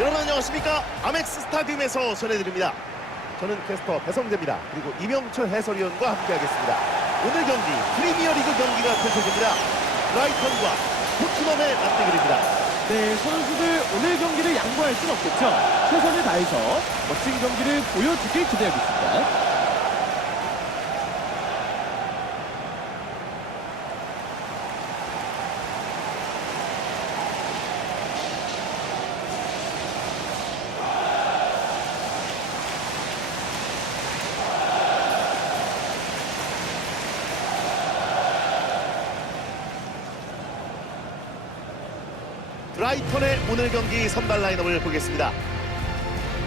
여러분 안녕하십니까? 아멕스 스타디움에서 전해드립니다. 저는 캐스터 배성재입니다. 그리고 이명철 해설위원과 함께하겠습니다. 오늘 경기 프리미어리그 경기가 펼쳐집니다. 브라이턴과 토트넘의 맞대결입니다. 네, 선수들 오늘 경기를 양보할 순 없겠죠. 최선을 다해서 멋진 경기를 보여주길 기대하겠습니다. 라이턴의 오늘 경기 선발 라인업을 보겠습니다.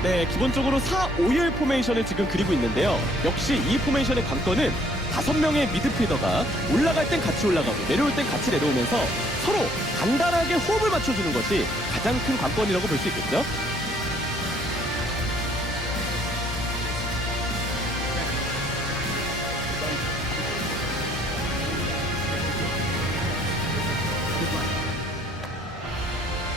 네, 기본적으로 4-5일 포메이션을 지금 그리고 있는데요. 역시 이 포메이션의 관건은 다섯 명의 미드필더가 올라갈 땐 같이 올라가고 내려올 땐 같이 내려오면서 서로 간단하게 호흡을 맞춰주는 것이 가장 큰 관건이라고 볼 수 있겠죠.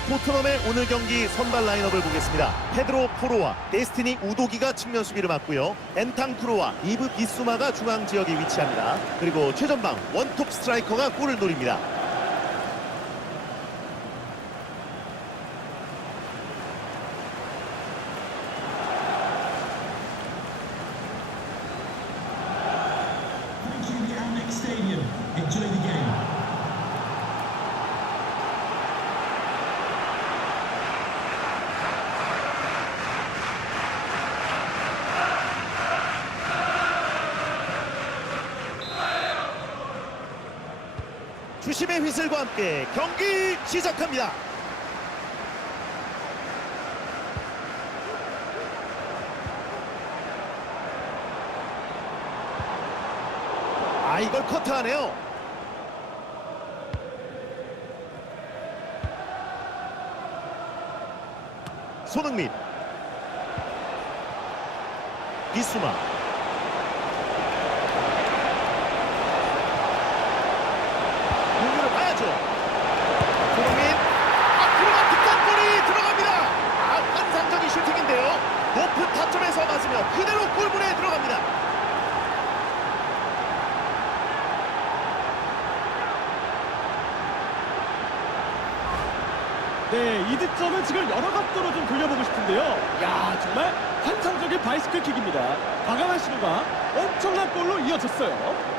토트넘의 오늘 경기 선발 라인업을 보겠습니다. 페드로 포로와 데스티니 우도기가 측면 수비를 맡고요. 엔탕크로와 이브 비수마가 중앙 지역에 위치합니다. 그리고 최전방 원톱 스트라이커가 골을 노립니다. 주심의 휘슬과 함께 경기 시작합니다. 아 이걸 커트하네요. 손흥민 비수마 공격을 봐야죠. 손흥민 앞으로가 득점골이 들어갑니다. 아, 환상적인 슈팅인데요. 높은 타점에서 맞으며 그대로 골문에 들어갑니다. 네, 이 득점은 지금 여러 각도로 좀 돌려보고 싶은데요. 야, 정말 환상적인 바이스클 킥입니다. 과감한 시도가 엄청난 골로 이어졌어요.